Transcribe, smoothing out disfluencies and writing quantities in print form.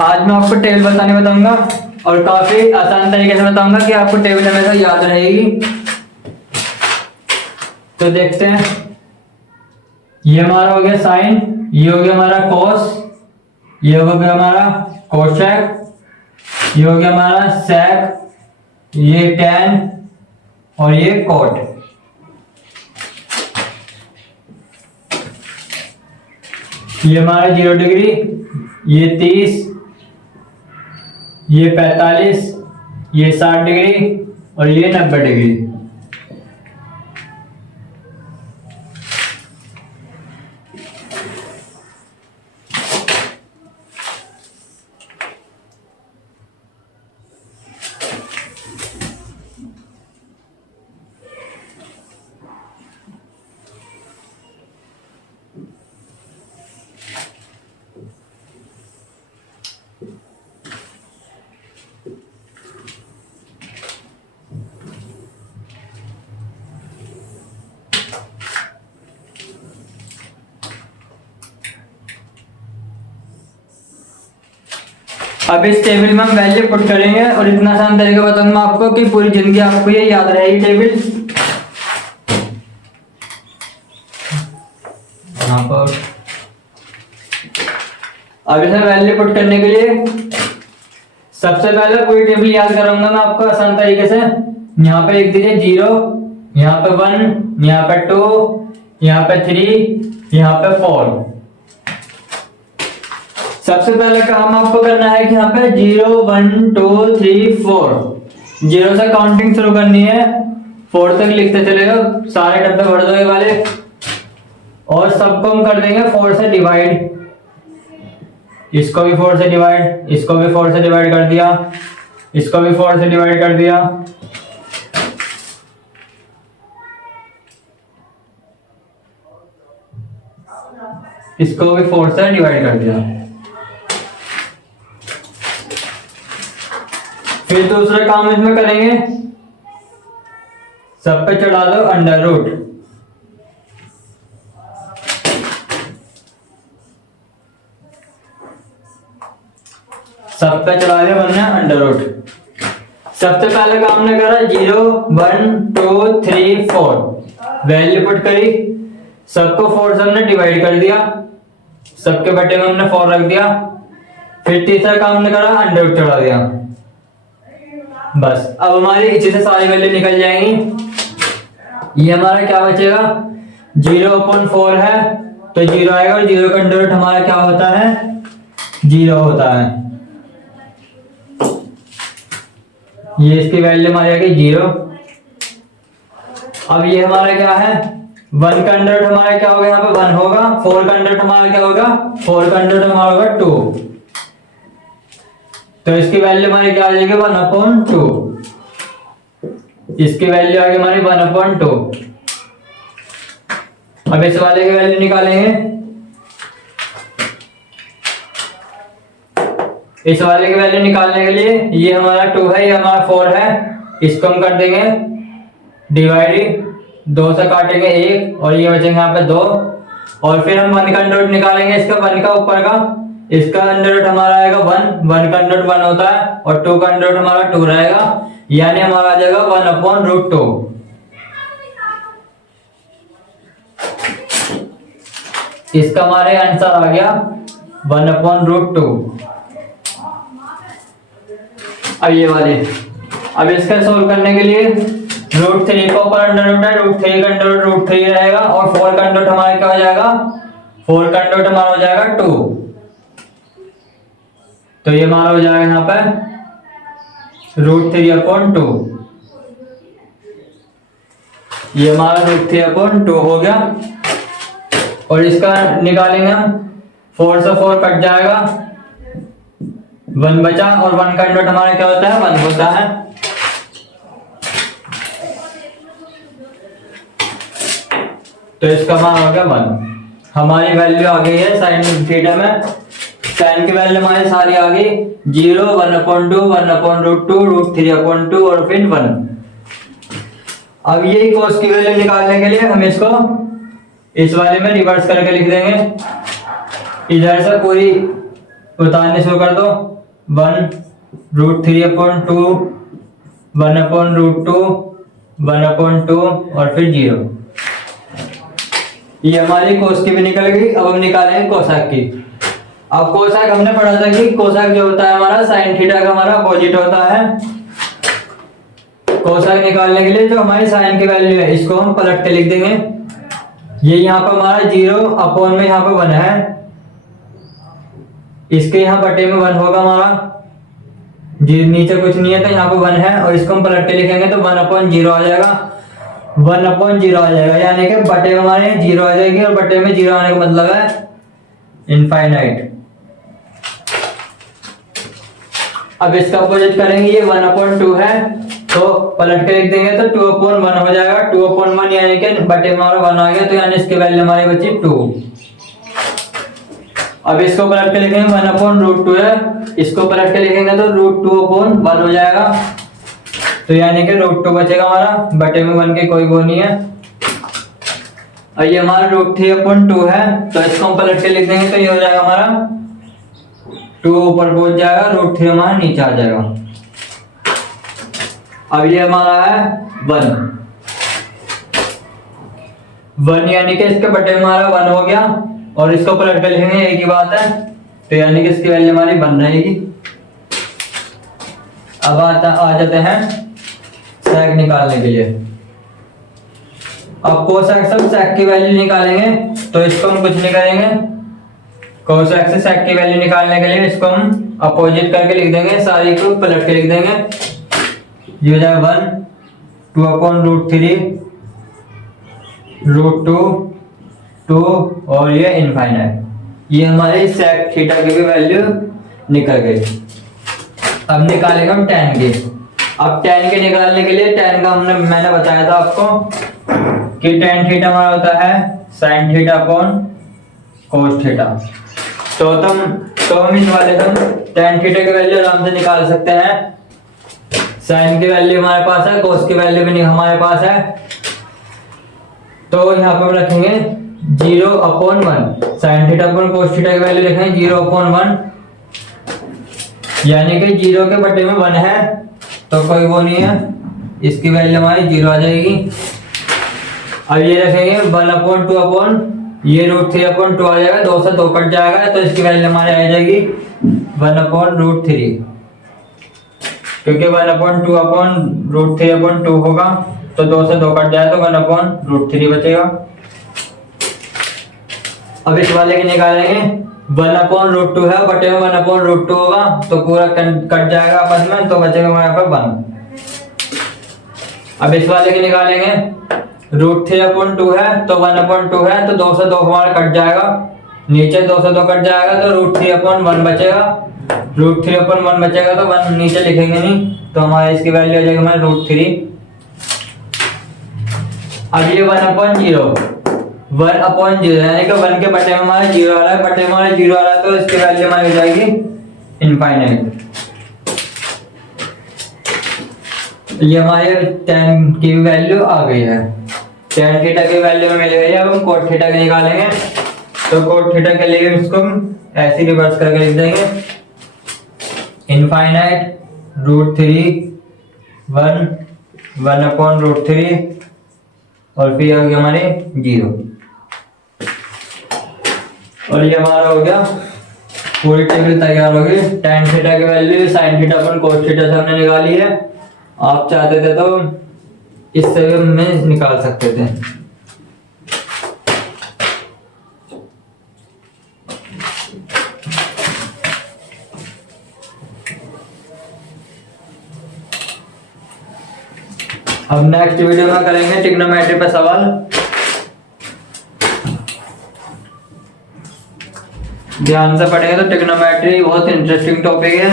आज मैं आपको टेबल बताऊंगा और काफी आसान तरीके से बताऊंगा कि आपको टेबल हमेशा याद रहेगी। तो देखते हैं, ये हमारा हो गया साइन, ये हो गया हमारा कॉस, ये हो गया हमारा कोसेक, ये हो गया हमारा सेक, ये टैन और ये कॉट। ये हमारा 0 डिग्री, ये 30, ये 45, ये 60 डिग्री और ये 90 डिग्री। अब इस टेबल में हम वैल्यू पुट करेंगे और इतना आसान तरीका बताऊंगा आपको कि पूरी जिंदगी आपको ये याद रहेगी टेबल। यहाँ पर अब इसे वैल्यू पुट करने के लिए सबसे पहले पूरी टेबल याद कराऊंगा मैं आपको आसान तरीके से। यहाँ पे लिख दीजिए 0, यहाँ पे 1, यहाँ पे 2, यहाँ पे 3, यहाँ पे 4। सबसे पहले काम आपको करना है कि यहाँ पे 0 1 2 3 4 0 से काउंटिंग शुरू करनी है, 4 तक लिखते चले जाओ, सारे डब्बे भर दो ये वाले और सबको हम कर देंगे 4 से डिवाइड। इसको भी 4 से डिवाइड, इसको भी 4 से डिवाइड कर दिया, इसको भी 4 से डिवाइड कर दिया। इसको भी 4 से डिवाइड कर दिया। फिर दूसरा काम इसमें करेंगे, सब पे चढ़ा दो अंडर रूट। सब पे चढ़ा दिया वरना अंडर रूट। सबसे पहले काम ने करा 0 1 2 3 4 वैल्यू पुट करी, सबको 4 से हमने डिवाइड कर दिया, सबके बटे में हमने 4 रख दिया। फिर तीसरा काम ने करा अंडर रूट चढ़ा दिया। बस अब हमारी इसी से सारी वैल्यू निकल जाएंगी। ये हमारा क्या बचेगा, 0/4 है तो 0 आएगा और 0 का अंडर रूट हमारा क्या होता है, 0 होता है। ये इसकी वैल्यू हमारी आ गई 0। अब ये हमारा क्या है, 1 का अंडर रूट हमारा क्या होगा, यहाँ पे 1 होगा। 4 का अंडर रूट हमारा क्या होगा, 4 का अंडर रूट हमारा होगा 2। तो इसकी वैल्यू हमारी क्या आ जाएगी 1/2। इसकी वैल्यू आ गई हमारी 1/2। अब इस वाले की वैल्यू निकालेंगे, इस वाले की वैल्यू निकालने के लिए ये हमारा 2 है, ये हमारा 4 है, इसको हम कर देंगे डिवाइड, 2 से काटेंगे 1 और ये बचेंगे यहाँ पे 2। और फिर हम 1 का अंडर रूट निकालेंगे, इसका 1 का ऊपर का, इसका अंडर रूट हमारा आएगा 1 का अंडर रूट 1 होता है और 2 का अंडर रूट हमारा 2 रहेगा, यानी हमारा आ जाएगा 1/√2। इसका हमारे आंसर आ गया 1/√2। अब ये वाले, अब इसका सोल्व करने के लिए √3 का ऊपर अंडर रूट है, √3 का अंडर रूट √3 रहेगा और 4 का अंडर रूट हमारा क्या हो जाएगा, 4 का अंडर रूट हमारा हो जाएगा 2। तो ये हमारा हो जाएगा यहाँ पे √3/2। ये हमारा √3/2 हो गया। और इसका निकालेंगे हम, 4 से 4 कट जाएगा, 1 बचा और 1 का अंडर रूट हमारा क्या होता है, 1 होता है। तो इसका मान हो गया 1। हमारी वैल्यू आ गई है साइन थीटा में। साइन की वैल्यू हमारी सारी आ गई 0 1/2 1/√2 √3/2 और फिर 1। अब यही cos की वैल्यू निकालने के लिए हम इसको इस वाले में रिवर्स करके लिख देंगे। इधर से पूरी उतारने शुरू कर दो। 1√3/2, 1/√2, 1/2 और फिर 0। ये हमारी कोस की भी निकल गई। अब हम निकालेंगे कोसाक की। अब कोसाक हमने पढ़ा था कि कोसाक जो होता है हमारा साइन थीटा का हमारा अपोजिट होता है। कोसाक निकालने के लिए जो हमारी साइन की वैल्यू है इसको हम पलट के लिख देंगे। ये यहाँ पर हमारा 0 में यहाँ पे 1 है, इसके यहाँ बटे में 1 होगा हमारा, जी नीचे कुछ नहीं है तो यहाँ पे 1 है और इसको हम पलट के लिखेंगे तो 1/0 आ जाएगा। 1/0 आ जाएगा यानी कि बटे में हमारे 0 आ जाएगी और बटे में 0 आने का मतलब है इनफाइनाइट। अब इसका अपोजिट करेंगे, ये 1/2 है तो पलट के लिख देंगे तो 2/1 हो जाएगा। 2/1 यानी कि बटे में हमारा 1 आ गया तो यानी इसकी वैल्यू हमारी बची 2। अब इसको पलट के लिखेंगे 1/√2 है, इसको पलट के लिखेंगे तो √2/1 हो जाएगा तो यानी कि √2 बचेगा हमारा, बटे में 1 के कोई वो नहीं है। और ये हमारा √3/2 है तो इसको हम पलट के लिख देंगे तो ये हो जाएगा हमारा 2 ऊपर पहुंच जाएगा, √3 हमारा नीचे आ जाएगा। अब ये हमारा है 1 यानी कि इसके बटे में हमारा 1 हो गया और इसको पलट के लिखेंगे, एक ही बात है तो यानी कि इसकी वैल्यू हमारी 1 रहेगी। अब आ जाते हैं सेक निकालने के लिए। अब कोसेक से सेक की वैल्यू निकालेंगे तो इसको हम कुछ नहीं करेंगे, कोसेक से सेक की वैल्यू निकालने के लिए इसको हम अपोजिट करके लिख देंगे, सारी को पलट के लिख देंगे। ये हो जाएगा 1, 2/√3, √2, 2 और ये इनफाइनाइट। ये हमारे सेक थीटा की भी वैल्यू निकल गई। अब निकालेंगे हम tan की। अब tan के निकालने के लिए tan का मैंने बताया था आपको कि tan थीटा हमारा होता है sin theta upon cos theta. तो हम इस वाले हम tan थीटा की वैल्यू आराम से निकाल सकते हैं। sin की वैल्यू हमारे पास है, cos की वैल्यू भी हमारे पास है, तो यहाँ पर हम रखेंगे 0/1। sin theta upon cos theta की वैल्यू लिखेंगे 0/1 यानी कि 0 के बटे में 1 है तो कोई वो नहीं है, इसकी वैल्यू हमारी 0 आ जाएगी। अब ये रखेंगे 1/2 ये √3/2 आ जाएगा, 2 से 2 कट जाएगा तो इसकी वैल्यू हमारी आ जाएगी 1/√3, क्योंकि 1/2/√3/2 होगा तो 2 से 2 कट जाए तो 1/√3 बचेगा। अब इस वाले के निकालेंगे 1/√2 है, बटे में 1/√2 होगा तो पूरा कट जाएगा आपस में तो बचेगा हमारे पास 1। अब इस वाले के निकालेंगे √3/2 है तो 1/2 है तो 2 से 2 हमारा कट जाएगा, नीचे 2 से 2 कट जाएगा तो √3/1 बचेगा। √3/1 बचेगा तो 1 नीचे लिखेंगे नहीं तो हमारे इसकी वैल्यू आ जाएगी हमारे √3। अब ये 1/0 यानी कि 1 के बटे में हमारा 0 आ रहा है, बटे में हमारा 0 आ रहा है तो इसकी वैल्यू हमारी हो जाएगी इनफाइनाइट। ये हमारे tan की वैल्यू आ गई है, tan थीटा की वैल्यू में मिल गई है। अब हम cot थीटा के निकालेंगे तो cot थीटा के लिए इसको हम ऐसे रिवर्स करके लिख देंगे इनफाइनाइट √3 1/√3 और फिर हो गया हमारे 0 और ये हमारा हो गया पूरी टेबल तैयार हो गई। tan थीटा की वैल्यू sin थीटा अपन cos थीटा से हमने निकाली है। आप चाहते थे तो इससे भी हम निकाल सकते थे। अब नेक्स्ट वीडियो में करेंगे ट्रिग्नोमेट्री पे सवाल। ध्यान से पढ़ेंगे तो ट्रिग्नोमेट्री बहुत इंटरेस्टिंग टॉपिक है।